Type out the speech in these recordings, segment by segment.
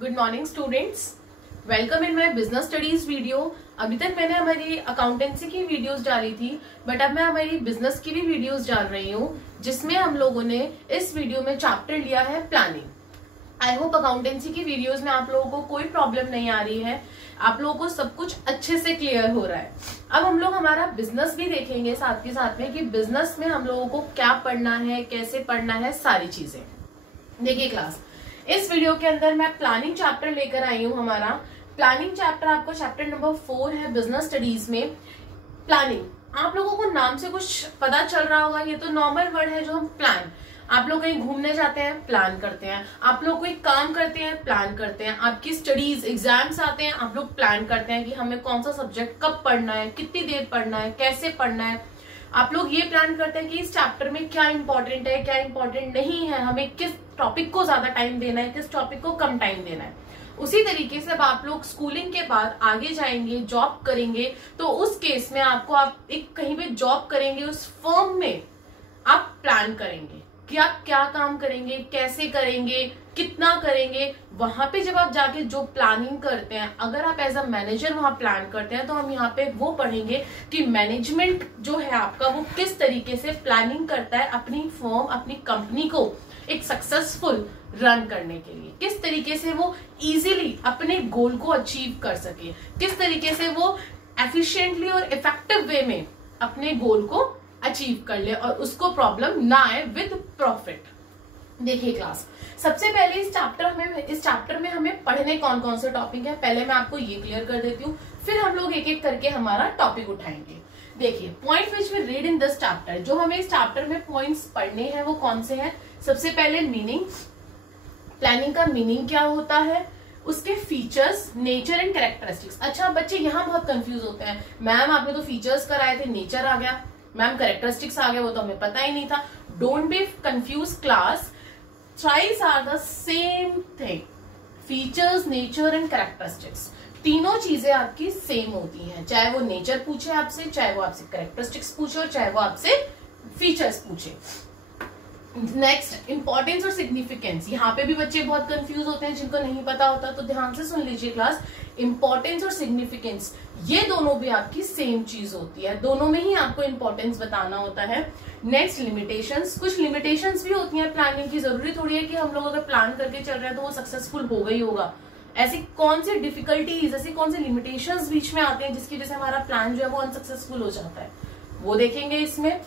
Good morning students, welcome in my business studies video. अभी तक मैंने हमारी अकाउंटेंसी की वीडियोस डाली थी, बट अब मैं हमारी बिजनेस की भी वीडियोस डाल रही हूँ, जिसमें हम लोगों ने इस वीडियो में चैप्टर लिया है प्लानिंग। आई होप अकाउंटेंसी की वीडियोस में आप लोगों को कोई प्रॉब्लम नहीं आ रही है, आप लोगों को सब कुछ अच्छे से क्लियर हो रहा है। अब हम लोग हमारा बिजनेस भी देखेंगे साथ के साथ में कि बिजनेस में हम लोगों को क्या पढ़ना है, कैसे पढ़ना है, सारी चीजें। देखिए क्लास, इस वीडियो के अंदर मैं प्लानिंग चैप्टर लेकर आई हूँ। हमारा प्लानिंग चैप्टर आपको चैप्टर नंबर 4 है बिजनेस स्टडीज में। प्लानिंग आप लोगों को नाम से कुछ पता चल रहा होगा, ये तो नॉर्मल वर्ड है जो हम प्लान। आप लोग कहीं घूमने जाते हैं, प्लान करते हैं। आप लोग कोई काम करते हैं, प्लान करते हैं। आपकी स्टडीज एग्जाम्स आते हैं, आप लोग प्लान करते हैं कि हमें कौन सा सब्जेक्ट कब पढ़ना है, कितनी देर पढ़ना है, कैसे पढ़ना है। आप लोग ये प्लान करते हैं कि इस चैप्टर में क्या इंपॉर्टेंट है, क्या इंपॉर्टेंट नहीं है, हमें किस टॉपिक को ज्यादा टाइम देना है, किस टॉपिक को कम टाइम देना है। उसी तरीके से अब आप लोग स्कूलिंग के बाद आगे जाएंगे, जॉब करेंगे, तो उस केस में आपको आप एक कहीं पे जॉब करेंगे, उस फर्म में आप प्लान करेंगे कि आप क्या काम करेंगे, कैसे करेंगे, कितना करेंगे। वहां पे जब आप जाके जो प्लानिंग करते हैं, अगर आप एज अ मैनेजर वहां प्लान करते हैं, तो हम यहाँ पे वो पढ़ेंगे कि मैनेजमेंट जो है आपका वो किस तरीके से प्लानिंग करता है अपनी फर्म, अपनी कंपनी को एक सक्सेसफुल रन करने के लिए, किस तरीके से वो इजीली अपने गोल को अचीव कर सके, किस तरीके से वो एफिशिएंटली और इफेक्टिव वे में अपने गोल को अचीव कर ले और उसको प्रॉब्लम ना आए विद प्रॉफिट। देखिए क्लास, सबसे पहले इस चैप्टर में हमें पढ़ने कौन कौन से टॉपिक है, पहले मैं आपको ये क्लियर कर देती हूँ, फिर हम लोग एक एक करके हमारा टॉपिक उठाएंगे। देखिए, point which we read in this chapter, जो हमें इस चैप्टर में पॉइंट्स पढ़ने हैं वो कौन से हैं। सबसे पहले मीनिंग, प्लानिंग का मीनिंग क्या होता है, उसके फीचर्स, नेचर एंड कैरेक्टरिस्टिक्स। अच्छा बच्चे यहाँ बहुत कंफ्यूज होते हैं, मैम आपने तो फीचर्स कराए थे, नेचर आ गया, मैम कैरेक्टरिस्टिक्स आ गया, वो तो हमें पता ही नहीं था। Don't be confuse class, thrice are the same thing. Features, nature and characteristics, तीनों चीजें आपकी सेम होती हैं, चाहे वो नेचर पूछे आपसे, चाहे वो आपसे कैरेक्टरिस्टिक्स पूछे और चाहे वो आपसे फीचर्स पूछे। नेक्स्ट, इंपॉर्टेंस और सिग्निफिकेंस। यहाँ पे भी बच्चे बहुत कंफ्यूज होते हैं, जिनको नहीं पता होता तो ध्यान से सुन लीजिए क्लास। इंपॉर्टेंस और सिग्निफिकेंस ये दोनों भी आपकी सेम चीज होती है, दोनों में ही आपको इंपॉर्टेंस बताना होता है। Next, limitations. कुछ लिमिटेशंस भी होती हैं प्लानिंग की, जरूरी थोड़ी है कि हम लोग अगर प्लान करके चल रहे हैं तो वो सक्सेसफुल होगा ही होगा। ऐसी कौन सी डिफिकल्टीज, ऐसी कौन सी लिमिटेशंस बीच में आते हैं जिसकी वजह से हमारा प्लान जो है वो अनसक्सेसफुल हो जाता है, वो देखेंगे इसमें।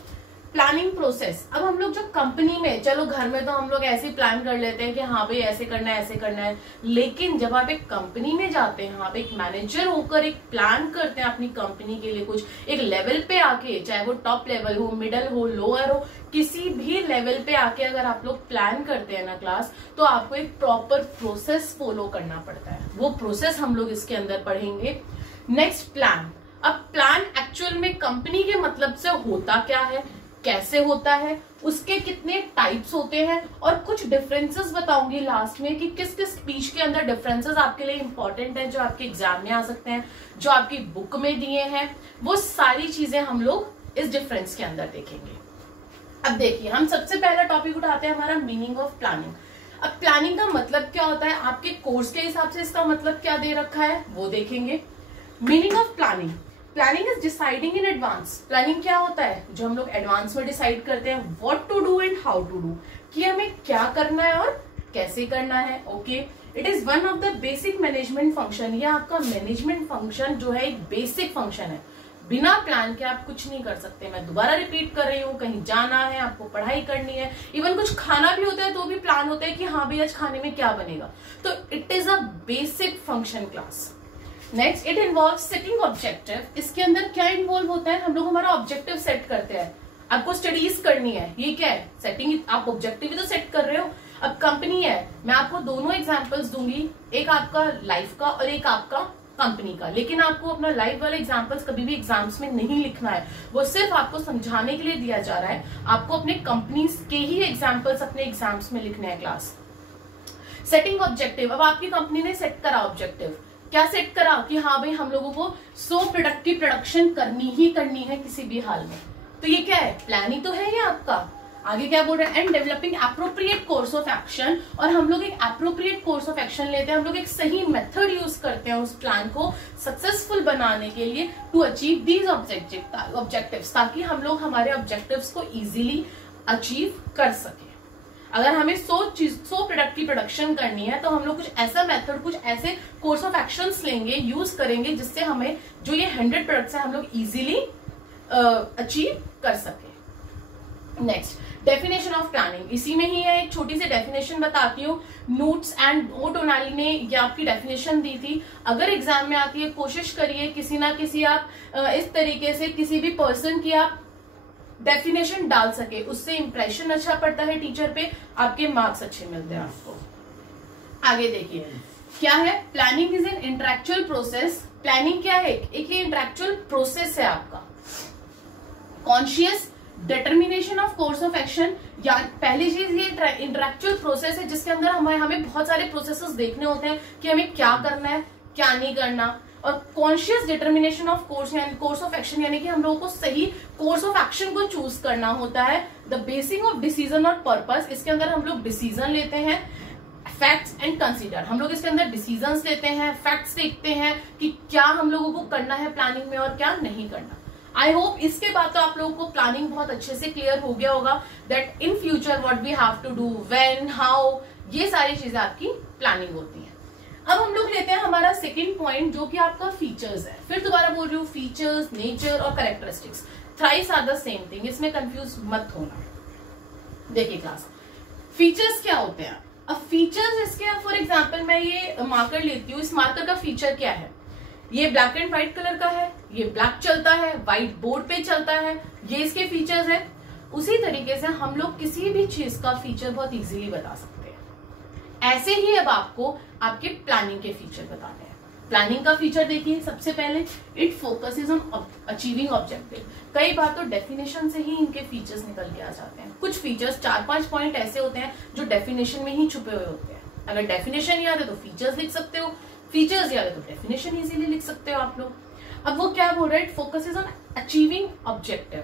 प्लानिंग प्रोसेस, अब हम लोग जो कंपनी में, चलो घर में तो हम लोग ऐसे ही प्लान कर लेते हैं कि हाँ भाई ऐसे करना है, ऐसे करना है, लेकिन जब आप एक कंपनी में जाते हैं, आप एक मैनेजर होकर एक प्लान करते हैं अपनी कंपनी के लिए, कुछ एक लेवल पे आके, चाहे वो टॉप लेवल हो, मिडल हो, लोअर हो, किसी भी लेवल पे आके अगर आप लोग प्लान करते हैं ना क्लास, तो आपको एक प्रॉपर प्रोसेस फॉलो करना पड़ता है। वो प्रोसेस हम लोग इसके अंदर पढ़ेंगे। Next, plan. अब प्लान एक्चुअल में कंपनी के मतलब से होता क्या है, कैसे होता है, उसके कितने टाइप्स होते हैं, और कुछ डिफरेंसेस बताऊंगी लास्ट में कि किस किस स्पीच के अंदर डिफरेंसेस आपके लिए इंपॉर्टेंट है, जो आपके एग्जाम में आ सकते हैं, जो आपकी बुक में दिए हैं, वो सारी चीजें हम लोग इस डिफरेंस के अंदर देखेंगे। अब देखिए, हम सबसे पहला टॉपिक उठाते हैं हमारा मीनिंग ऑफ प्लानिंग। अब प्लानिंग का मतलब क्या होता है, आपके कोर्स के हिसाब से इसका मतलब क्या दे रखा है वो देखेंगे। Meaning of planning, planning is deciding in advance. Planning क्या होता है, जो हम लोग एडवांस में डिसाइड करते हैं what to do and how to do, कि हमें क्या करना है और कैसे करना है। Okay, it is one of the basic management function. ये आपका मैनेजमेंट फंक्शन जो है एक बेसिक फंक्शन है, बिना प्लान के आप कुछ नहीं कर सकते। मैं दोबारा रिपीट कर रही हूँ, कहीं जाना है, आपको पढ़ाई करनी है, इवन कुछ खाना भी होता है तो भी प्लान होता है कि हाँ भाई आज खाने में क्या बनेगा। तो it is a basic function class. Next, it involve setting objective. इसके अंदर क्या इन्वॉल्व होता है, हम लोग हमारा ऑब्जेक्टिव सेट करते हैं। आपको स्टडीज करनी है, ये क्या है, सेटिंग। आप ऑब्जेक्टिव ही तो सेट कर रहे हो। अब कंपनी है, मैं आपको दोनों एग्जांपल्स दूंगी, एक आपका लाइफ का और एक आपका कंपनी का, लेकिन आपको अपना लाइफ वाले एग्जांपल्स कभी भी एग्जाम्स में नहीं लिखना है, वो सिर्फ आपको समझाने के लिए दिया जा रहा है। आपको अपने कंपनीज के ही एग्जाम्पल्स अपने एग्जाम्स में लिखने हैं क्लास। सेटिंग ऑब्जेक्टिव, अब आपकी कंपनी ने सेट करा ऑब्जेक्टिव, क्या सेट करा कि हाँ भाई हम लोगों को 100 प्रोडक्ट की प्रोडक्शन करनी ही करनी है किसी भी हाल में, तो ये क्या है, प्लान ही तो है ये आपका। आगे क्या बोल रहे हैं, and developing appropriate course of action, और हम लोग एक एप्रोप्रिएट कोर्स ऑफ एक्शन लेते हैं, हम लोग एक सही मेथड यूज करते हैं उस प्लान को सक्सेसफुल बनाने के लिए टू अचीव दीज ऑब्जेक्टिव्स, ताकि हम लोग हमारे ऑब्जेक्टिव्स को इजीली अचीव कर सके। अगर हमें 100 प्रोडक्ट की प्रोडक्शन करनी है तो हम लोग कुछ ऐसा मेथड, कुछ ऐसे कोर्स ऑफ एक्शंस लेंगे, यूज करेंगे, जिससे हमें जो ये 100 प्रोडक्ट्स है हम लोग इजीली अचीव कर सके। नेक्स्ट, डेफिनेशन ऑफ प्लानिंग, इसी में ही है, एक छोटी सी डेफिनेशन बताती हूँ। नोट्स एंड ओटोनाली ने ये आपकी डेफिनेशन दी थी। अगर एग्जाम में आती है, कोशिश करिए किसी ना किसी आप इस तरीके से किसी भी पर्सन की आप डेफिनेशन डाल सके, उससे इंप्रेशन अच्छा पड़ता है टीचर पे, आपके मार्क्स अच्छे मिलते हैं आपको। आगे देखिए क्या है, planning is an intellectual process. Planning क्या है, एक ये इंटरेक्चुअल प्रोसेस है आपका। Conscious determination of course of action, या पहली चीज ये इंटरेक्चुअल प्रोसेस है जिसके अंदर हमें बहुत सारे प्रोसेसेस देखने होते हैं कि हमें क्या करना है, क्या नहीं करना। और conscious determination of course of action, यानी कि हम लोगों को सही कोर्स ऑफ एक्शन को चूज करना होता है। द बेसिंग ऑफ डिसीजन और पर्पस, इसके अंदर हम लोग डिसीजन लेते हैं, फैक्ट्स एंड कंसीडर, हम लोग इसके अंदर डिसीजंस लेते हैं, फैक्ट्स देखते हैं कि क्या हम लोगों को करना है प्लानिंग में और क्या नहीं करना। आई होप इसके बाद तो आप लोगों को प्लानिंग बहुत अच्छे से क्लियर हो गया होगा, that in future what we have to do, when, how, ये सारी चीजें आपकी प्लानिंग होती है। अब हम लोग लेते हैं हमारा सेकंड पॉइंट, जो कि आपका फीचर्स है। फिर दोबारा बोल रही हूँ, फीचर्स, नेचर और characteristics, thrice are the same thing, इसमें कंफ्यूज मत होना। देखिए क्लास, फीचर्स क्या होते हैं। अब फीचर्स इसके, फॉर एग्जाम्पल मैं ये मार्कर लेती हूँ, इस मार्कर का फीचर क्या है, ये ब्लैक एंड व्हाइट कलर का है, ये ब्लैक चलता है, व्हाइट बोर्ड पे चलता है, ये इसके फीचर्स है। उसी तरीके से हम लोग किसी भी चीज का फीचर बहुत इजीली बता सकते हैं। ऐसे ही अब आपको आपके प्लानिंग के फीचर बताने हैं। प्लानिंग का फीचर देखिए, सबसे पहले it focuses on achieving objective. कई बार तो डेफिनेशन से ही इनके फीचर्स निकल के आ जाते हैं। कुछ फीचर्स 4-5 पॉइंट ऐसे होते हैं जो डेफिनेशन में ही छुपे हुए होते हैं। अगर डेफिनेशन याद है तो फीचर्स लिख सकते हो, फीचर्स याद है तो डेफिनेशन इजीली लिख सकते हो आप लोग। अब वो क्या बोल रहे हैं, it focuses on achieving objective,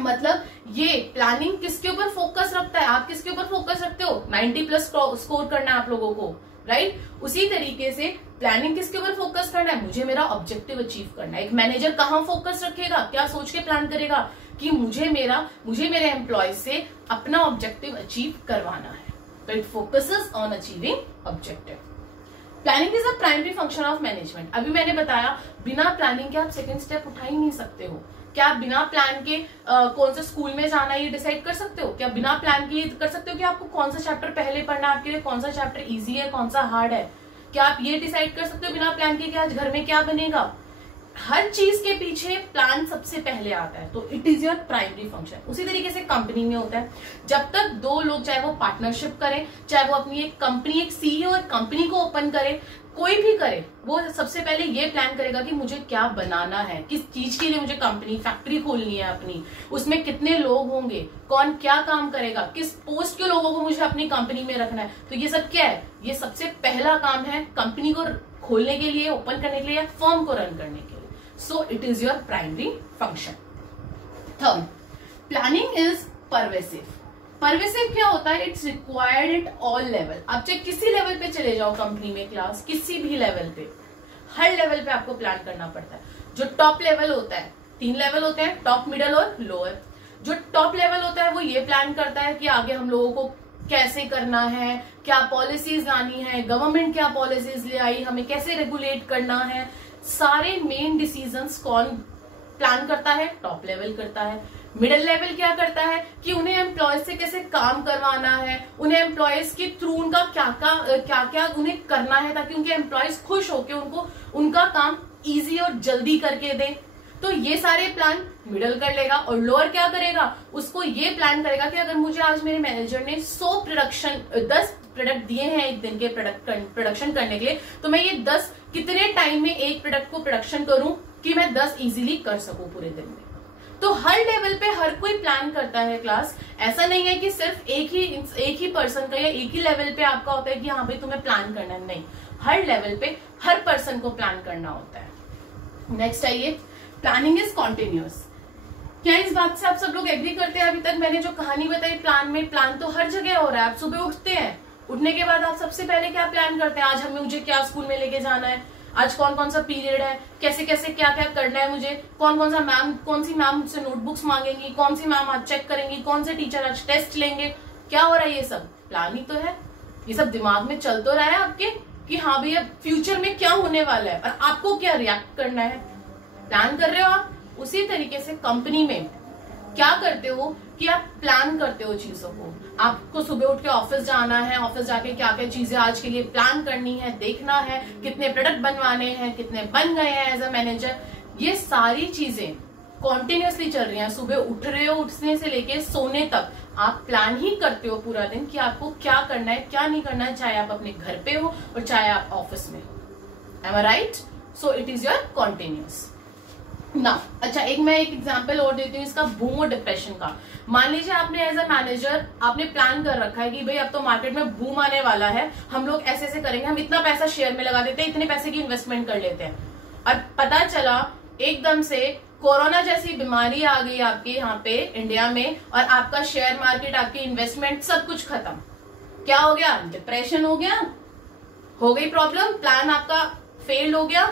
मतलब ये प्लानिंग किसके ऊपर फोकस रखता है, आप किसके ऊपर फोकस रखते हो, 90+ स्कोर करना है आप लोगों को, राइट। उसी तरीके से प्लानिंग किसके ऊपर फोकस करना है, मुझे मेरा ऑब्जेक्टिव अचीव करना है। एक मैनेजर कहाँ फोकस रखेगा, क्या सोच के प्लान करेगा कि मुझे मेरे एम्प्लॉय से अपना ऑब्जेक्टिव अचीव करवाना है। तो it focuses on achieving objective. Planning is a primary function of management. अभी मैंने बताया बिना प्लानिंग के आप सेकंड स्टेप उठा ही नहीं सकते हो। क्या आप बिना प्लान के कौन से स्कूल में जाना है ये डिसाइड कर सकते हो? क्या बिना प्लान के कर सकते हो कि आपको कौन सा चैप्टर पहले पढ़ना है, आपके लिए कौन सा चैप्टर इजी है, कौन सा हार्ड है? क्या आप ये डिसाइड कर सकते हो बिना प्लान के कि आज घर में क्या बनेगा? हर चीज के पीछे प्लान सबसे पहले आता है, तो it is your primary function. उसी तरीके से कंपनी में होता है, जब तक दो लोग चाहे वो पार्टनरशिप करें, चाहे वो अपनी एक कंपनी, एक सीईओ एक कंपनी को ओपन करे, कोई भी करे, वो सबसे पहले ये प्लान करेगा कि मुझे क्या बनाना है, किस चीज के लिए मुझे कंपनी, फैक्ट्री खोलनी है अपनी, उसमें कितने लोग होंगे, कौन क्या काम करेगा, किस पोस्ट के लोगों को मुझे अपनी कंपनी में रखना है। तो ये सब क्या है, ये सबसे पहला काम है कंपनी को खोलने के लिए, ओपन करने के लिए, या फर्म को रन करने के लिए। सो it is your primary function. Third, planning is pervasive. Pervasive क्या होता है? It's required at all level. आप चाहे किसी लेवल पे चले जाओ कंपनी में, क्लास किसी भी लेवल पे, हर लेवल पे आपको प्लान करना पड़ता है। जो टॉप लेवल होता है, 3 लेवल होते हैं, टॉप, मिडल और लोअर। जो टॉप लेवल होता है वो ये प्लान करता है कि आगे हम लोगों को कैसे करना है, क्या पॉलिसीज लानी है, गवर्नमेंट क्या पॉलिसीज ले आई, हमें कैसे रेगुलेट करना है, सारे मेन डिसीजंस कौन प्लान करता है? टॉप लेवल करता है। मिडिल लेवल क्या करता है कि उन्हें एम्प्लॉयज से कैसे काम करवाना है, उन्हें एम्प्लॉयज के थ्रू उनका क्या क्या उन्हें करना है, ताकि उनके एम्प्लॉयज खुश होकर उनको उनका काम इजी और जल्दी करके दें। तो ये सारे प्लान मिडल कर लेगा। और लोअर क्या करेगा? उसको ये प्लान करेगा कि अगर मुझे आज मेरे मैनेजर ने 10 प्रोडक्ट दिए हैं एक दिन के प्रोडक्शन करने के लिए, तो मैं ये 10 कितने टाइम में एक प्रोडक्ट को प्रोडक्शन करूं कि मैं 10 इजीली कर सकूं पूरे दिन में। तो हर लेवल पे हर कोई प्लान करता है क्लास। ऐसा नहीं है कि सिर्फ एक ही पर्सन का या एक ही लेवल पे आपका होता है कि हाँ भाई तुम्हें प्लान करना है, नहीं, हर लेवल पे हर पर्सन को प्लान करना होता है। नेक्स्ट आइए, प्लानिंग इज कॉन्टिन्यूअस। क्या इस बात से आप सब लोग एग्री करते हैं? अभी तक मैंने जो कहानी बताई प्लान में, प्लान तो हर जगह हो रहा है। आप सुबह उठते हैं, उठने के बाद आप सबसे पहले क्या प्लान करते हैं? आज हमें मुझे क्या स्कूल में लेके जाना है, आज कौन कौन सा पीरियड है, कैसे कैसे क्या क्या करना है मुझे, कौन सी मैम मुझसे नोटबुक्स मांगेंगी, कौन सी मैम आज चेक करेंगी, कौन से टीचर आज टेस्ट लेंगे, क्या हो रहा है? ये सब प्लान ही तो है। ये सब दिमाग में चल तो रहा है आपके कि हाँ भैया फ्यूचर में क्या होने वाला है और आपको क्या रिएक्ट करना है, प्लान कर रहे हो आप। उसी तरीके से कंपनी में क्या करते हो कि आप प्लान करते हो चीजों को। आपको सुबह उठ के ऑफिस जाना है, ऑफिस जाके क्या क्या चीजें आज के लिए प्लान करनी है, देखना है कितने प्रोडक्ट बनवाने हैं, कितने बन गए हैं एज अ मैनेजर। ये सारी चीजें कॉन्टिन्यूसली चल रही हैं। सुबह उठ रहे हो, उठने से लेके सोने तक आप प्लान ही करते हो पूरा दिन कि आपको क्या करना है, क्या नहीं करना है, चाहे आप अपने घर पे हो और चाहे आप ऑफिस में। Am I right? So it is your continuous ना। अच्छा, मैं एक एग्जांपल और देती हूँ इसका, बूम और डिप्रेशन का। मान लीजिए आपने एज अ मैनेजर आपने प्लान कर रखा है कि भाई अब तो मार्केट में बूम आने वाला है, हम लोग ऐसे ऐसे करेंगे, हम इतना पैसा शेयर में लगा देते हैं, इतने पैसे की इन्वेस्टमेंट कर लेते हैं। और पता चला एकदम से कोरोना जैसी बीमारी आ गई आपके यहाँ पे इंडिया में और आपका शेयर मार्केट, आपकी इन्वेस्टमेंट सब कुछ खत्म। क्या हो गया? डिप्रेशन हो गया, हो गई प्रॉब्लम, प्लान आपका फेल्ड हो गया।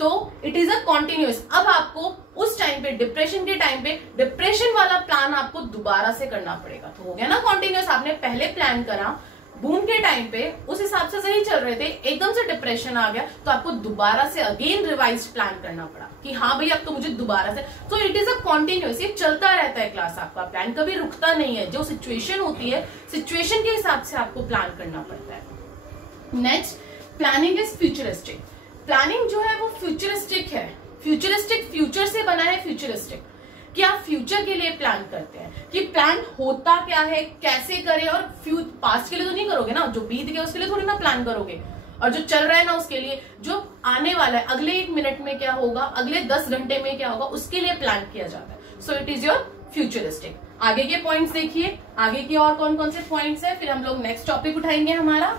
तो इट इज अ कॉन्टिन्यूस। अब आपको उस टाइम पे, डिप्रेशन के टाइम पे, डिप्रेशन वाला प्लान आपको दोबारा से करना पड़ेगा। तो हो गया ना कॉन्टिन्यूस। आपने पहले प्लान करा, बूम के टाइम पे उस हिसाब से सही चल रहे थे, एकदम से डिप्रेशन आ गया तो आपको दोबारा से अगेन रिवाइज प्लान करना पड़ा कि हाँ भाई अब तो मुझे दोबारा से। तो इट इज अ कॉन्टिन्यूस, ये चलता रहता है क्लास। आपका प्लान कभी रुकता नहीं है। जो सिचुएशन होती है, सिचुएशन के हिसाब से आपको प्लान करना पड़ता है। Next, planning is futuristic. Planning जो है वो फ्यूचरिस्टिक है। फ्यूचरिस्टिक फ्यूचर से बना है, फ्यूचरिस्टिक कि आप फ्यूचर के लिए प्लान करते हैं कि प्लान होता क्या है, कैसे करें। और पास्ट के लिए तो नहीं करोगे ना, जो बीत गया उसके लिए थोड़ी ना प्लान करोगे, और जो चल रहा है ना उसके लिए, जो आने वाला है अगले 1 मिनट में क्या होगा, अगले 10 घंटे में क्या होगा, उसके लिए प्लान किया जाता है। सो इट इज योर फ्यूचरिस्टिक। आगे के पॉइंट्स देखिए, आगे की और कौन कौन से पॉइंट्स है, फिर हम लोग नेक्स्ट टॉपिक उठाएंगे हमारा।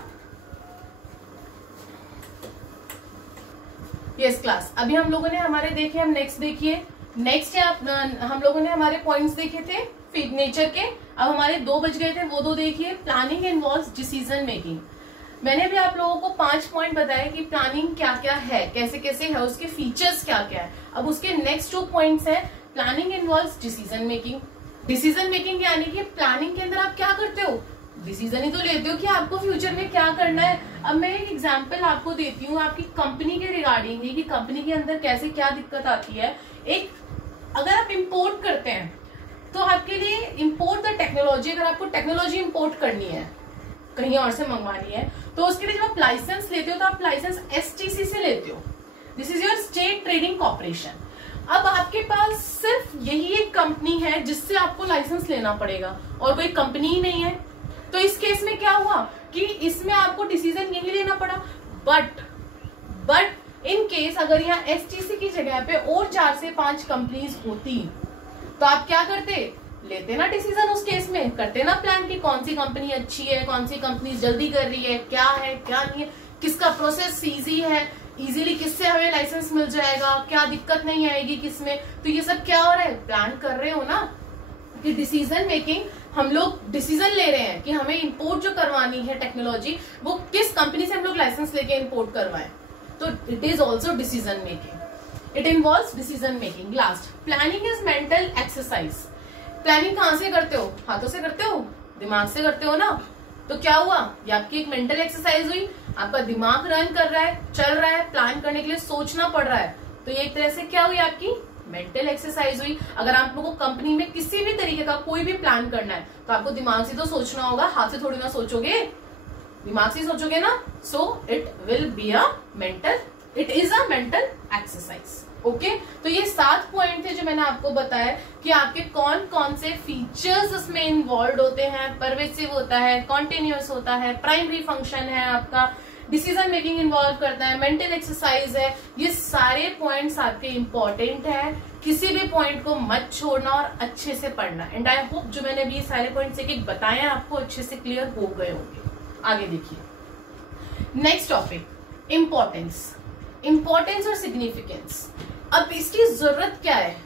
यस क्लास, अभी हम लोगों ने हमारे देखे, हम नेक्स्ट देखिए। नेक्स्ट हम लोगों ने हमारे पॉइंट्स देखे थे नेचर के। अब हमारे 2 बज गए थे, वो 2 देखिए। Planning involves decision making. मैंने भी आप लोगों को 5 पॉइंट बताया कि प्लानिंग क्या क्या है, कैसे कैसे है, उसके फीचर्स क्या क्या है। अब उसके नेक्स्ट 2 पॉइंट्स है, planning involves decision making. Decision making यानी कि प्लानिंग के अंदर आप क्या करते हो, डिसीजन ही तो लेते हो कि आपको फ्यूचर में क्या करना है। अब मैं एक एग्जांपल आपको देती हूँ आपकी कंपनी के रिगार्डिंग कि कंपनी के अंदर कैसे क्या दिक्कत आती है। एक, अगर आप इंपोर्ट करते हैं तो आपके लिए इंपोर्ट द टेक्नोलॉजी, अगर आपको टेक्नोलॉजी इंपोर्ट करनी है, कहीं और से मंगवानी है, तो उसके लिए जब आप लाइसेंस लेते हो तो आप लाइसेंस STC से लेते हो। This is your state trading corporation. अब आपके पास सिर्फ यही एक कंपनी है जिससे आपको लाइसेंस लेना पड़ेगा और कोई कंपनी ही नहीं है। तो इस केस में क्या हुआ कि इसमें आपको डिसीजन यही लेना पड़ा। बट इन केस अगर यहाँ STC की जगह पे और 4 से 5 कंपनीज होती तो आप क्या करते, लेते ना डिसीजन। उस केस में करते ना प्लान कि कौन सी कंपनी अच्छी है, कौन सी कंपनी जल्दी कर रही है, क्या नहीं है, किसका प्रोसेस इजी है, इजीली किससे हमें लाइसेंस मिल जाएगा, क्या दिक्कत नहीं आएगी किसमें। तो ये सब क्या हो रहा है, प्लान कर रहे हो ना कि डिसीजन मेकिंग। हम लोग डिसीजन ले रहे हैं कि हमें इंपोर्ट जो करवानी है टेक्नोलॉजी, वो किस कंपनी से हम लोग लाइसेंस लेके इंपोर्ट करवाएं। तो it is also decision making, it involves decision making. Last, planning is mental exercise. Planning कहां से करते हो, हाथों से करते हो, दिमाग से करते हो ना। तो क्या हुआ, ये आपकी एक मेंटल एक्सरसाइज हुई। आपका दिमाग रन कर रहा है, चल रहा है, प्लान करने के लिए सोचना पड़ रहा है। तो ये एक तरह से क्या हुई, आपकी मेंटल एक्सरसाइज हुई। अगर आप लोगों को कंपनी में किसी भी तरीके का कोई भी प्लान करना है तो आपको दिमाग से तो सोचना होगा, हाथ से थोड़ी ना सोचोगे, दिमाग से सोचोगे ना। So it will be a mental, it is a mental exercise. Okay, तो ये 7 पॉइंट थे जो मैंने आपको बताया कि आपके कौन कौन से फीचर्स इसमें इन्वॉल्व होते हैं। परवेसिव होता है, कॉन्टिन्यूअस होता है, प्राइमरी फंक्शन है आपका, डिसीजन मेकिंग इन्वॉल्व करता है, मेंटल एक्सरसाइज है। ये सारे पॉइंट्स आपके इंपॉर्टेंट है, किसी भी पॉइंट को मत छोड़ना और अच्छे से पढ़ना। एंड आई होप जो मैंने अभी ये सारे पॉइंट्स एक एक बताए हैं आपको अच्छे से क्लियर हो गए होंगे। आगे देखिए नेक्स्ट टॉपिक, इंपॉर्टेंस और सिग्निफिकेंस। अब इसकी जरूरत क्या है,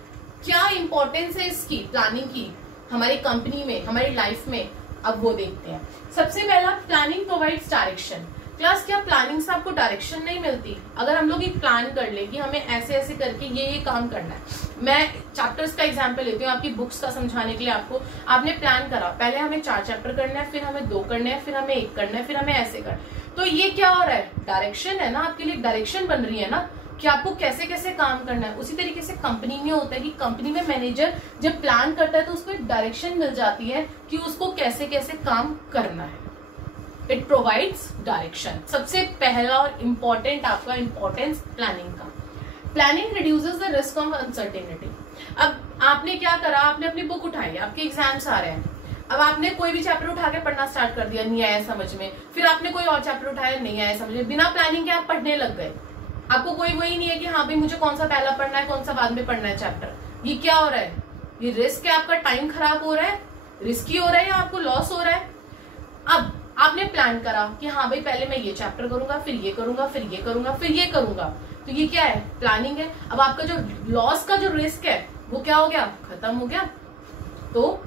क्या इंपॉर्टेंस है इसकी प्लानिंग की हमारी कंपनी में, हमारी लाइफ में, अब वो देखते हैं। सबसे पहला, प्लानिंग प्रोवाइड्स डायरेक्शन। क्लास, क्या प्लानिंग से आपको डायरेक्शन नहीं मिलती? अगर हम लोग एक प्लान कर ले कि हमें ऐसे ऐसे करके ये काम करना है, मैं चैप्टर्स का एग्जांपल लेती हूँ आपकी बुक्स का समझाने के लिए। आपने प्लान करा, पहले हमें 4 चैप्टर करना है, फिर हमें 2 करने हैं, फिर हमें 1 करना है, फिर हमें ऐसे करना है। तो ये क्या हो रहा है? डायरेक्शन है ना, आपके लिए डायरेक्शन बन रही है ना कि आपको कैसे कैसे काम करना है। उसी तरीके से कंपनी में होता है कि कंपनी में मैनेजर जब प्लान करता है तो उसको एक डायरेक्शन मिल जाती है कि उसको कैसे कैसे काम करना है। It provides direction. सबसे पहला और इम्पोर्टेंट आपका इम्पोर्टेंस प्लानिंग का। Planning reduces the risk of uncertainty. अब आपने क्या करा, आपने अपनी बुक उठाई, आपके एग्जाम्स आ रहे हैं, अब आपने कोई भी चैप्टर उठा के पढ़ना स्टार्ट कर दिया, नहीं आया समझ में, फिर आपने कोई और चैप्टर उठाया, नहीं आया समझ में, बिना प्लानिंग के आप पढ़ने लग गए। आपको कोई वही नहीं है कि हाँ भाई मुझे कौन सा पहला पढ़ना है, कौन सा बाद में पढ़ना है चैप्टर। ये क्या हो रहा है? ये रिस्क है, आपका टाइम खराब हो रहा है, रिस्की हो रहा है या आपको लॉस हो रहा है। अब आपने प्लान करा कि हाँ भाई पहले मैं ये चैप्टर करूंगा, फिर ये करूंगा, फिर ये करूंगा, फिर ये करूंगा, तो ये क्या है? प्लानिंग है। अब आपका जो लॉस का जो रिस्क है वो क्या हो गया? खत्म हो गया। तो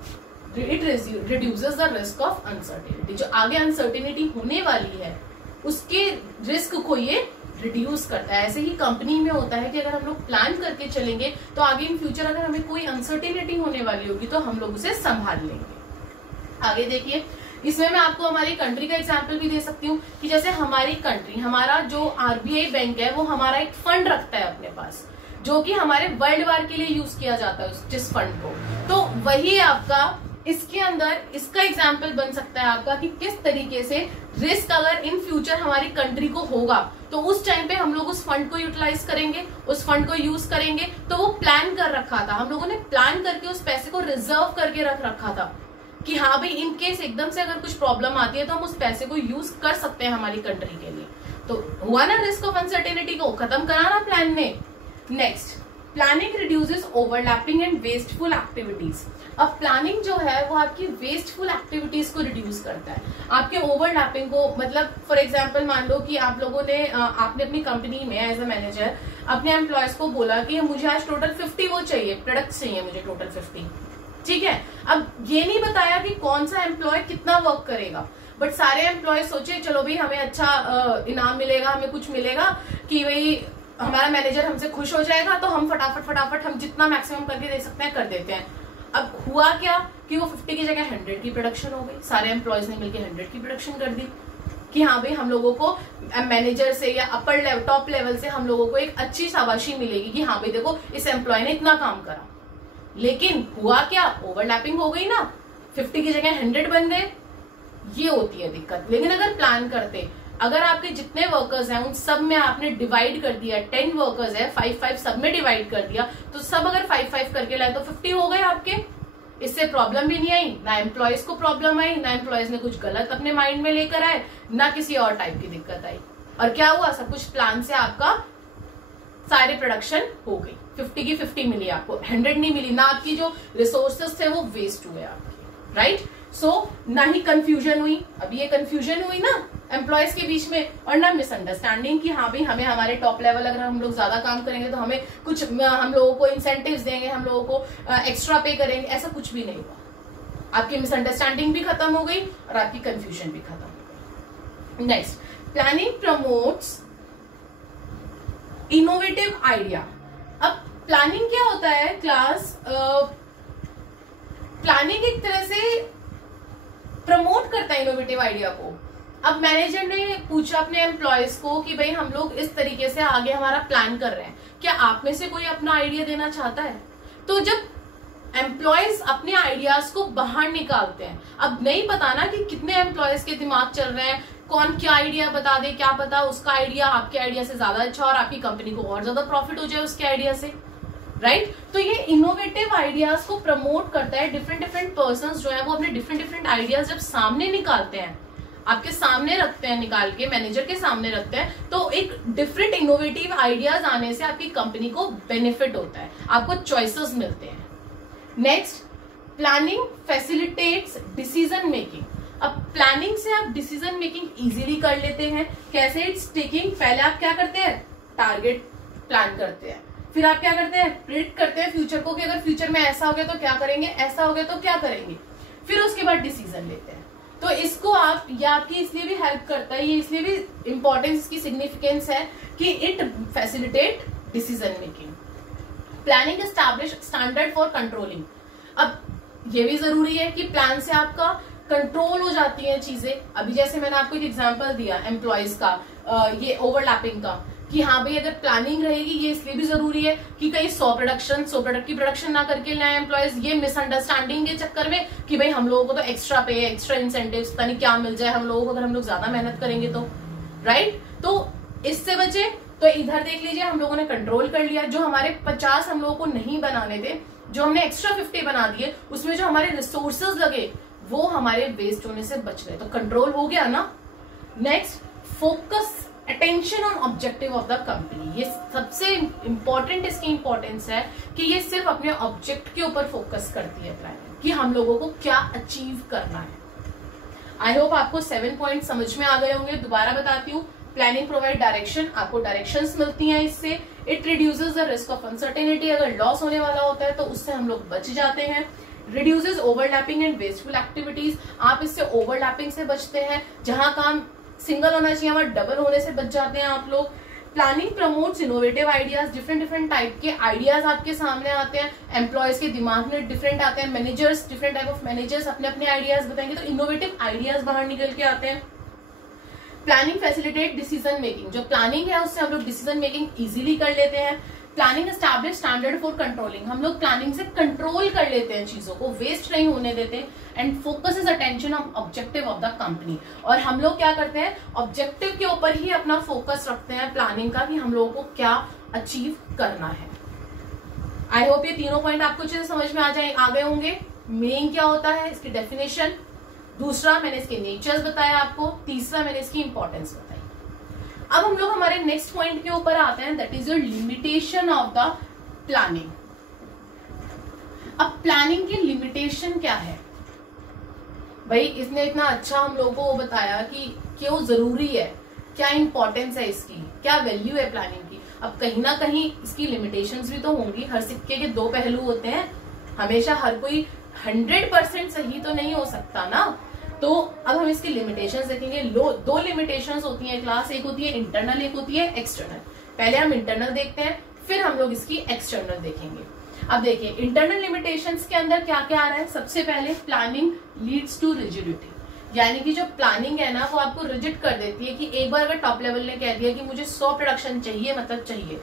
it reduces the risk of uncertainty. जो आगे अनसर्टेनिटी होने वाली है उसके रिस्क को ये रिड्यूस करता है। ऐसे ही कंपनी में होता है कि अगर हम लोग प्लान करके चलेंगे तो आगे इन फ्यूचर अगर हमें कोई अनसर्टेनिटी होने वाली होगी तो हम लोग उसे संभाल लेंगे। आगे देखिए, इसमें मैं आपको हमारी कंट्री का एग्जांपल भी दे सकती हूँ कि जैसे हमारी कंट्री, हमारा जो आरबीआई बैंक है वो हमारा एक फंड रखता है अपने पास, जो कि हमारे वर्ल्ड वार के लिए यूज किया जाता है जिस फंड को। तो वही आपका इसके अंदर इसका एग्जाम्पल बन सकता है आपका कि किस तरीके से रिस्क अगर इन फ्यूचर हमारी कंट्री को होगा तो उस टाइम पे हम लोग उस फंड को यूटिलाइज करेंगे, उस फंड को यूज करेंगे। तो वो प्लान कर रखा था, हम लोगों ने प्लान करके उस पैसे को रिजर्व करके रख रखा था कि हाँ भाई इन केस एकदम से अगर कुछ प्रॉब्लम आती है तो हम उस पैसे को यूज कर सकते हैं हमारी कंट्री के लिए। तो हुआ ना रिस्क ऑफ अनसर्टेनिटी को खत्म करा ना प्लान ने। Next, planning reduces overlapping and wasteful activities. अब प्लानिंग जो है वो आपकी वेस्टफुल एक्टिविटीज को रिड्यूस करता है, आपके ओवरलैपिंग को। मतलब फॉर एग्जांपल मान लो कि आप लोगों ने आपने अपनी कंपनी में एज अ मैनेजर अपने एम्प्लॉयज को बोला कि मुझे आज टोटल 50 वो चाहिए, प्रोडक्ट्स चाहिए मुझे टोटल 50, ठीक है। अब ये नहीं बताया कि कौन सा एम्प्लॉय कितना वर्क करेगा, बट सारे एम्प्लॉय सोचे चलो भाई हमें अच्छा इनाम मिलेगा, हमें कुछ मिलेगा कि भाई हमारा मैनेजर हमसे खुश हो जाएगा तो हम फटाफट हम जितना मैक्सिमम करके दे सकते हैं कर देते हैं। अब हुआ क्या कि वो 50 की जगह 100 की प्रोडक्शन हो गई, सारे एम्प्लॉयज ने मिलकर 100 की प्रोडक्शन कर दी कि हाँ भाई हम लोगों को मैनेजर से या अपर लेवल टॉप लेवल से हम लोगों को एक अच्छी शाबाशी मिलेगी कि हाँ भाई देखो इस एम्प्लॉय ने इतना काम करा। लेकिन हुआ क्या? ओवरलैपिंग हो गई ना, 50 की जगह 100 बन गए। ये होती है दिक्कत। लेकिन अगर प्लान करते, अगर आपके जितने वर्कर्स हैं उन सब में आपने डिवाइड कर दिया, 10 वर्कर्स है 5-5 सब में डिवाइड कर दिया, तो सब अगर 5-5 करके लाए तो 50 हो गए आपके। इससे प्रॉब्लम भी नहीं आई, ना एम्प्लॉयज को प्रॉब्लम आई, ना एम्प्लॉयज ने कुछ गलत अपने माइंड में लेकर आए, ना किसी और टाइप की दिक्कत आई। और क्या हुआ? सब कुछ प्लान से आपका सारे प्रोडक्शन हो गई। 50 की 50 मिली आपको, 100 नहीं मिली। ना आपकी जो रिसोर्सेस थे वो वेस्ट हुए आपके, राइट। सो ना ही कंफ्यूजन हुई, अब ये कंफ्यूजन हुई ना एम्प्लॉयज के बीच में, और ना मिसअंडरस्टैंडिंग कि हाँ भाई हमें हमारे टॉप लेवल अगर हम लोग ज्यादा काम करेंगे तो हमें कुछ हम लोगों को इंसेंटिव्स देंगे, हम लोगों को एक्स्ट्रा पे करेंगे। ऐसा कुछ भी नहीं हुआ। आपकी मिसअंडरस्टैंडिंग भी खत्म हो गई और आपकी कंफ्यूजन भी खत्म हो गई। Next, planning promotes innovative idea. अब प्लानिंग क्या होता है क्लास? प्लानिंग एक तरह से प्रमोट करता है इनोवेटिव आइडिया को। अब मैनेजर ने पूछा अपने एम्प्लॉयज को कि भाई हम लोग इस तरीके से आगे हमारा प्लान कर रहे हैं, क्या आप में से कोई अपना आइडिया देना चाहता है? तो जब एम्प्लॉयज अपने आइडियाज को बाहर निकालते हैं, अब नहीं पता ना कि कितने एम्प्लॉयज के दिमाग चल रहे हैं, कौन क्या आइडिया बता दे, क्या पता उसका आइडिया आपके आइडिया से ज्यादा अच्छा और आपकी कंपनी को और ज्यादा प्रॉफिट हो जाए उसके आइडिया से, राइट। तो ये इनोवेटिव आइडियाज को प्रमोट करता है। डिफरेंट पर्संस जो है वो अपने डिफरेंट आइडियाज जब सामने निकालते हैं, आपके सामने रखते हैं, निकाल के मैनेजर के सामने रखते हैं, तो एक डिफरेंट इनोवेटिव आइडियाज आने से आपकी कंपनी को बेनिफिट होता है, आपको चॉइसेस मिलते हैं। Next, planning facilitates decision making. अब प्लानिंग से आप डिसीजन मेकिंग इजीली कर लेते हैं। कैसे? इट्स टेकिंग, पहले आप क्या करते हैं? टारगेट प्लान करते हैं, फिर आप क्या करते हैं, प्रिडिक्ट करते हैं फ्यूचर को कि अगर फ्यूचर में ऐसा हो गया तो क्या करेंगे, ऐसा हो गया तो क्या करेंगे, फिर उसके बाद डिसीजन लेते हैं। तो इसको आप, ये आपकी इसलिए भी हेल्प करता है, ये इसलिए भी इंपॉर्टेंस, इसकी सिग्निफिकेंस है कि it facilitate decision making. Planning establish standard for controlling. अब ये भी जरूरी है कि प्लान से आपका कंट्रोल हो जाती है चीजें। अभी जैसे मैंने आपको एक एग्जांपल दिया एम्प्लॉयज का, ये ओवरलैपिंग का, कि हाँ भाई अगर प्लानिंग रहेगी, ये इसलिए भी जरूरी है कि कहीं 100 प्रोडक्ट की प्रोडक्शन ना करके लाए एम्प्लॉयज, ये मिसअंडरस्टैंडिंग के चक्कर में कि भाई हम लोगों को तो एक्स्ट्रा पे, एक्स्ट्रा इंसेंटिव्स पता नहीं क्या मिल जाए हम लोगों को अगर हम लोग ज्यादा मेहनत करेंगे तो, राइट। तो इससे बचे। तो इधर देख लीजिए, हम लोगों ने कंट्रोल कर लिया, जो हमारे 50 हम लोगों को नहीं बनाने थे, जो हमने एक्स्ट्रा 50 बना दिए, उसमें जो हमारे रिसोर्सेज लगे वो हमारे वेस्ट होने से बच गए, तो कंट्रोल हो गया ना। Next, focus attention on objective of the company. ये सबसे इंपॉर्टेंट इसकी इंपॉर्टेंस है कि ये सिर्फ अपने ऑब्जेक्ट के ऊपर फोकस करती है प्लानिंग, कि हम लोगों को क्या अचीव करना है। आई होप आपको 7 पॉइंट समझ में आ गए होंगे। दोबारा बताती हूँ, प्लानिंग प्रोवाइड डायरेक्शन, आपको डायरेक्शंस मिलती हैं इससे। It reduces the risk of uncertainty, अगर लॉस होने वाला होता है तो उससे हम लोग बच जाते हैं। Reduces overlapping and wasteful activities, आप इससे ओवरलैपिंग से बचते हैं, जहां काम सिंगल होना चाहिए वहां डबल होने से बच जाते हैं आप लोग। Planning promotes innovative ideas, different type के आइडियाज आपके सामने आते हैं, एम्प्लॉयज के दिमाग में डिफरेंट आते हैं, managers, different type of managers अपने अपने आइडियाज बताएंगे, तो इनोवेटिव आइडियाज बाहर निकल के आते हैं। प्लानिंग फैसिलिटेट डिसीजन मेकिंग, जो प्लानिंग है उससे हम लोग डिसीजन मेकिंग इजीली कर लेते हैं। Planning establish standard for controlling, हम लोग प्लानिंग से कंट्रोल कर लेते हैं चीजों को, वेस्ट नहीं होने देते। And focus is attention on objective of the company, और हम लोग क्या करते हैं, ऑब्जेक्टिव के ऊपर ही अपना फोकस रखते हैं प्लानिंग का, कि हम लोगों को क्या अचीव करना है। आई होप ये तीनों पॉइंट आपको अच्छे से समझ में आ गए होंगे। मेन क्या होता है, इसकी डेफिनेशन, दूसरा मैंने इसके नेचर्स बताया आपको, तीसरा मैंने इसकी इंपॉर्टेंस बताई। अब हम लोग हमारे नेक्स्ट पॉइंट के ऊपर आते हैं, that is your limitation of the planning. अब प्लानिंग की लिमिटेशन क्या है भाई, इसने इतना अच्छा हम लोगों को बताया कि क्यों जरूरी है, क्या इंपॉर्टेंस है इसकी, क्या वैल्यू है प्लानिंग की। अब कहीं ना कहीं इसकी लिमिटेशंस भी तो होंगी, हर सिक्के के दो पहलू होते हैं, हमेशा हर कोई 100% सही तो नहीं हो सकता ना। तो अब हम इसकी लिमिटेशंस देखेंगे। दो लिमिटेशंस होती हैं क्लास, एक होती है इंटरनल, एक होती है एक्सटर्नल। पहले हम इंटरनल देखते हैं, फिर हम लोग इसकी एक्सटर्नल देखेंगे। अब देखिए इंटरनल लिमिटेशंस के अंदर क्या क्या आ रहा है। सबसे पहले प्लानिंग लीड्स टू रिजिडिटी, यानी कि जो प्लानिंग है ना वो आपको रिजिड कर देती है, कि एक बार अगर टॉप लेवल ने कह दिया कि मुझे 100 प्रोडक्शन चाहिए, मतलब चाहिए,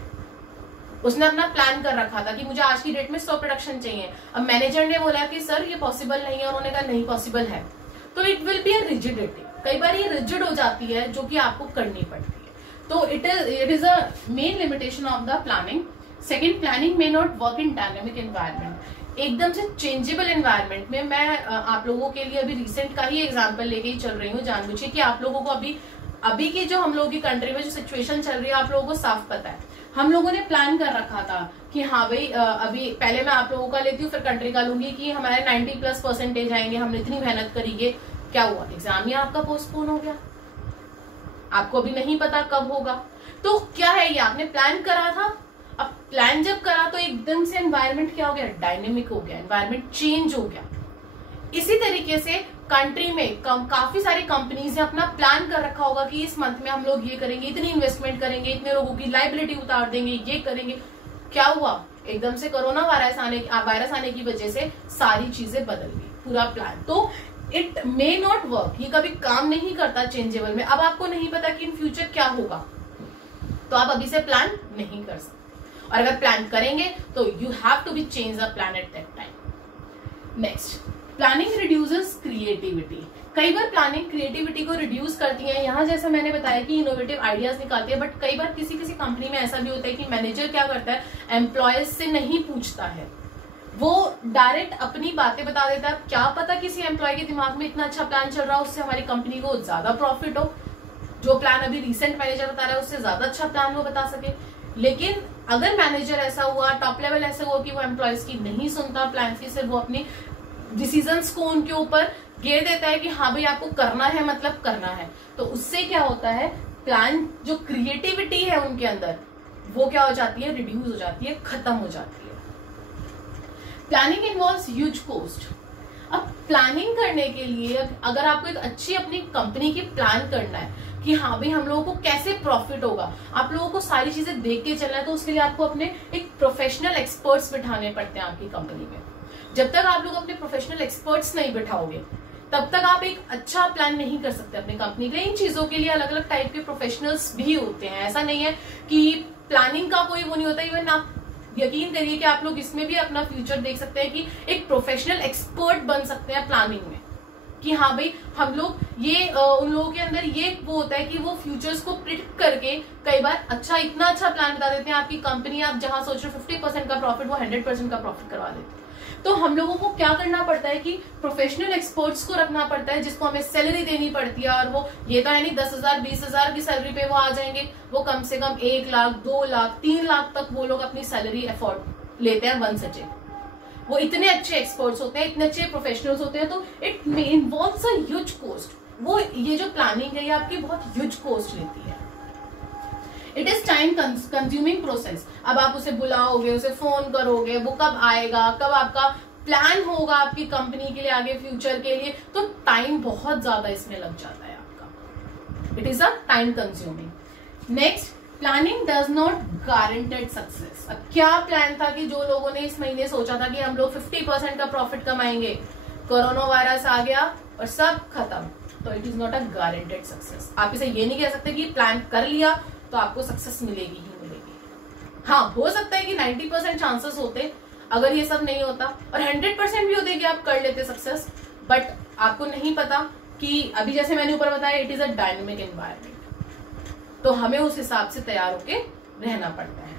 उसने अपना प्लान कर रखा था कि मुझे आज की डेट में 100 प्रोडक्शन चाहिए। अब मैनेजर ने बोला कि सर ये पॉसिबल नहीं है, उन्होंने कहा नहीं पॉसिबल है, तो it will be a rigidity. कई बार ये रिजिड हो जाती है, जो कि आपको करनी पड़ती है। तो it is a main limitation of the planning. Second, planning may not work in dynamic environment. एकदम से चेंजेबल एनवायरमेंट में, मैं आप लोगों के लिए अभी रिसेंट का ही एग्जांपल लेके ही चल रही हूँ जानबूझ के, आप लोगों को अभी की जो हम लोगों की कंट्री में जो सिचुएशन चल रही है आप लोगों को साफ पता है। हम लोगों ने प्लान कर रखा था कि हाँ भाई अभी पहले मैं आप लोगों का लेती हूँ फिर कंट्री का लूंगी, कि हमारे 90+ % आएंगे, हमने इतनी मेहनत करेंगे। क्या हुआ, एग्जाम ही आपका पोस्टपोन हो गया, आपको अभी नहीं पता कब होगा। तो क्या है, ये आपने प्लान करा था। अब प्लान जब करा तो एकदम से एनवायरमेंट क्या हो गया, डायनेमिक हो गया, एनवायरमेंट चेंज हो गया। इसी तरीके से कंट्री में काफी सारी कंपनीज ने अपना प्लान कर रखा होगा कि इस मंथ में हम लोग ये करेंगे, इतनी इन्वेस्टमेंट करेंगे, इतने लोगों की लाइबिलिटी उतार देंगे, ये करेंगे। क्या हुआ, एकदम से कोरोना वायरस आने की वजह से सारी चीजें बदल गई, पूरा प्लान। तो इट मे नॉट वर्क, ये कभी काम नहीं करता चेंजेबल में। अब आपको नहीं पता कि इन फ्यूचर क्या होगा, तो आप अभी से प्लान नहीं कर सकते, और अगर प्लान करेंगे तो you have to be change the plan at that time. Next, planning reduces creativity. कई बार प्लानिंग क्रिएटिविटी को रिड्यूस करती है। यहाँ जैसे मैंने बताया कि इनोवेटिव आइडियाज निकालती है, बट कई बार किसी कंपनी में ऐसा भी होता है कि मैनेजर क्या करता है, एम्प्लॉयज से नहीं पूछता है, वो डायरेक्ट अपनी बातें बता देता है। क्या पता किसी एम्प्लॉय के दिमाग में इतना अच्छा प्लान चल रहा हो, उससे हमारी कंपनी को ज्यादा प्रॉफिट हो, जो प्लान अभी रिसेंट मैनेजर बता रहा है उससे ज्यादा अच्छा प्लान वो बता सके। लेकिन अगर मैनेजर ऐसा हुआ, टॉप लेवल ऐसा हुआ कि वो एम्प्लॉयज की नहीं सुनता प्लान की, सिर्फ वो अपनी डिसीजंस को उनके ऊपर घेर देता है कि हाँ भाई आपको करना है मतलब करना है, तो उससे क्या होता है, प्लान जो क्रिएटिविटी है उनके अंदर वो क्या हो जाती है, रिड्यूस हो जाती है, खत्म हो जाती है। Planning involves huge cost. अब प्लानिंग करने के लिए अगर आपको एक अच्छी अपनी कंपनी की प्लान करना है कि हाँ भाई हम लोगों को कैसे प्रॉफिट होगा, आप लोगों को सारी चीजें देख के चलना है, तो उसके लिए आपको अपने एक प्रोफेशनल एक्सपर्ट्स बिठाने पड़ते हैं आपकी कंपनी में। जब तक आप लोग अपने प्रोफेशनल एक्सपर्ट्स नहीं बिठाओगे तब तक आप एक अच्छा प्लान नहीं कर सकते अपनी कंपनी के लिए। इन चीजों के लिए अलग अलग टाइप के प्रोफेशनल्स भी होते हैं, ऐसा नहीं है कि प्लानिंग का कोई वो नहीं होता। इवन आप यकीन करिए कि आप लोग इसमें भी अपना फ्यूचर देख सकते हैं कि एक प्रोफेशनल एक्सपर्ट बन सकते हैं प्लानिंग में, कि हाँ भाई हम लोग ये उन लोगों के अंदर ये वो होता है कि वो फ्यूचर्स को प्रिडिक्ट करके कई बार अच्छा इतना अच्छा प्लान बता देते हैं, आपकी कंपनी आप जहां सोच रहे हो 50% का प्रॉफिट वो 100% का प्रॉफिट करवा देते हैं। तो हम लोगों को क्या करना पड़ता है कि प्रोफेशनल एक्सपर्ट्स को रखना पड़ता है, जिसको हमें सैलरी देनी पड़ती है। और वो ये तो है नहीं 10,000 20,000 की सैलरी पे वो आ जाएंगे, वो कम से कम 1 लाख 2 लाख 3 लाख तक वो लोग अपनी सैलरी अफोर्ड लेते हैं वन सचे। वो इतने अच्छे एक्सपर्ट्स होते हैं, इतने अच्छे प्रोफेशनल्स होते हैं, तो it involves a huge cost. वो ये जो प्लानिंग है ये आपकी बहुत ह्यूज कॉस्ट लेती है। It is time consuming process. अब आप उसे बुलाओगे, उसे फोन करोगे, वो कब आएगा, कब आपका प्लान होगा आपकी कंपनी के लिए आगे फ्यूचर के लिए, तो टाइम बहुत ज्यादा इसमें लग जाता है आपका। It is a time consuming. Next, planning does not guaranteed success. अब क्या प्लान था कि जो लोगों ने इस महीने सोचा था कि हम लोग 50% का प्रॉफिट कमाएंगे, कोरोना वायरस आ गया और सब खत्म, तो it is not a guaranteed success. आप इसे ये नहीं कह सकते कि प्लान कर लिया तो आपको सक्सेस मिलेगी ही मिलेगी। हाँ, हो सकता है कि 90% चांसेस होते अगर ये सब नहीं होता, और 100% भी होते कि आप कर लेते सक्सेस, बट आपको नहीं पता कि अभी जैसे मैंने ऊपर बताया it is a dynamic environment, तो हमें उस हिसाब से तैयार होके रहना पड़ता है।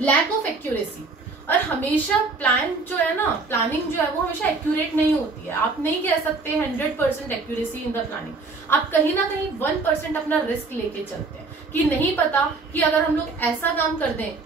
लैक ऑफ एक्यूरेसी, और हमेशा प्लान जो है ना, प्लानिंग जो है वो हमेशा एक्यूरेट नहीं होती है। आप नहीं कह सकते 100% एक्यूरेसी इन द प्लानिंग। आप कहीं ना कहीं 1% अपना रिस्क लेके चलते हैं कि नहीं पता कि अगर हम लोग ऐसा काम कर दें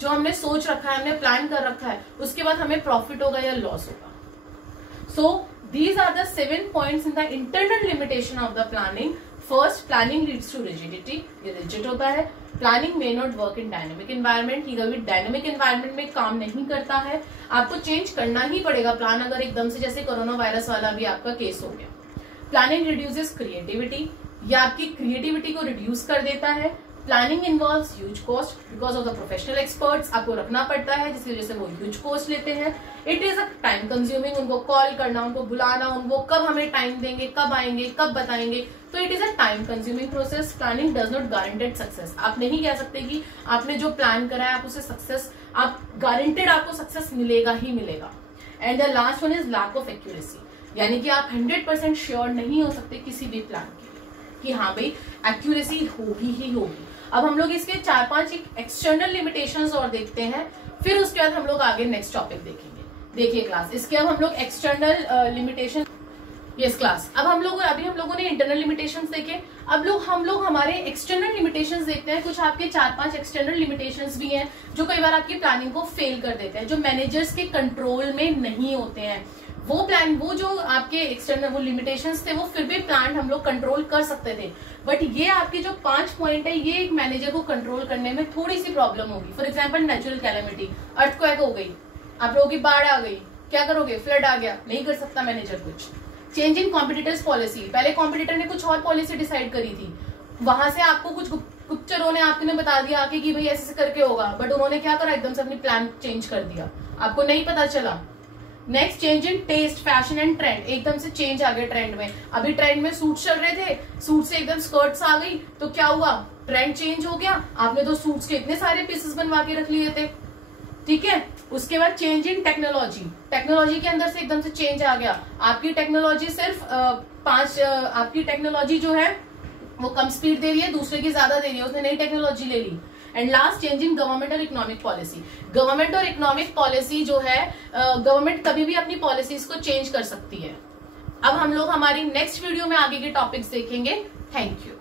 जो हमने सोच रखा है, हमने प्लान कर रखा है, उसके बाद हमें प्रॉफिट होगा या लॉस होगा। So these are the 7 points in the internal limitation of the planning. First, planning leads to rigidity, ये रिजिड होता है। Planning may not work in dynamic environment, ये कभी डायनेमिक एनवायरनमेंट में काम नहीं करता है। आपको चेंज करना ही पड़ेगा प्लान, अगर एकदम से जैसे कोरोना वायरस वाला भी आपका केस हो गया। प्लानिंग रिड्यूसेस क्रिएटिविटी, ये आपकी क्रिएटिविटी को रिड्यूस कर देता है। Planning involves huge cost because of the professional experts, आपको रखना पड़ता है जिसकी वजह से वो ह्यूज कॉस्ट लेते हैं। It is a time consuming, उनको कॉल करना, उनको बुलाना, उनको कब हमें टाइम देंगे, कब आएंगे, कब बताएंगे, तो it is a time consuming process. Planning does not guaranteed success, आप नहीं कह सकते कि आपने जो प्लान करा है आप उसे सक्सेस, आप गारंटेड आपको सक्सेस मिलेगा ही मिलेगा। And the last one is lack of accuracy, यानी कि आप 100% श्योर नहीं हो सकते किसी भी प्लान के लिए कि हाँ भाई एक्यूरेसी होगी ही होगी। अब हम लोग इसके 4-5 एक्सटर्नल लिमिटेशंस और देखते हैं, फिर उसके बाद हम लोग आगे नेक्स्ट टॉपिक देखेंगे। देखिए क्लास, इसके अब हम लोग एक्सटर्नल लिमिटेशन, यस क्लास, अब हम लोगों ने इंटरनल लिमिटेशंस देखे, अब हम लोग हमारे एक्सटर्नल लिमिटेशंस देखते हैं। कुछ आपके 4-5 एक्सटर्नल लिमिटेशंस भी हैं जो कई बार आपकी प्लानिंग को फेल कर देते हैं, जो मैनेजर्स के कंट्रोल में नहीं होते हैं। वो जो आपके एक्सटर्नल वो लिमिटेशंस थे, वो फिर भी प्लान हम लोग कंट्रोल कर सकते थे, बट ये आपके जो 5 पॉइंट है, ये एक मैनेजर को कंट्रोल करने में थोड़ी सी प्रॉब्लम होगी। For example, natural calamity, earthquake हो गई, आप लोगों की बाढ़ आ गई, क्या करोगे, फ्लड आ गया, नहीं कर सकता मैनेजर कुछ। चेंज इन कॉम्पिटिटर्स पॉलिसी, पहले कॉम्पिटिटर ने कुछ और पॉलिसी डिसाइड करी थी, वहां से आपको कुछ गुप्तचरों ने आपने बता दिया आके कि भाई ऐसे करके होगा, बट उन्होंने क्या करा, एकदम से अपनी प्लान चेंज कर दिया, आपको नहीं पता चला। Next, change in taste, fashion and trend, एकदम से चेंज आ गया ट्रेंड में। अभी ट्रेंड में सूट चल रहे थे, सूट से एकदम स्कर्ट्स आ गई, तो क्या हुआ, ट्रेंड चेंज हो गया, आपने तो सूट्स के इतने सारे पीसेस बनवा के रख लिए थे, ठीक है। उसके बाद चेंज इन टेक्नोलॉजी, टेक्नोलॉजी के अंदर से एकदम से चेंज आ गया, आपकी टेक्नोलॉजी सिर्फ आपकी टेक्नोलॉजी जो है वो कम स्पीड दे रही है, दूसरे की ज्यादा दे रही है, उसने नई टेक्नोलॉजी ले ली। And last, change in government और इकोनॉमिक पॉलिसी, गवर्नमेंट और इकोनॉमिक पॉलिसी जो है, गवर्नमेंट कभी भी अपनी पॉलिसीज को चेंज कर सकती है। अब हम लोग हमारी नेक्स्ट वीडियो में आगे के टॉपिक्स देखेंगे। Thank you.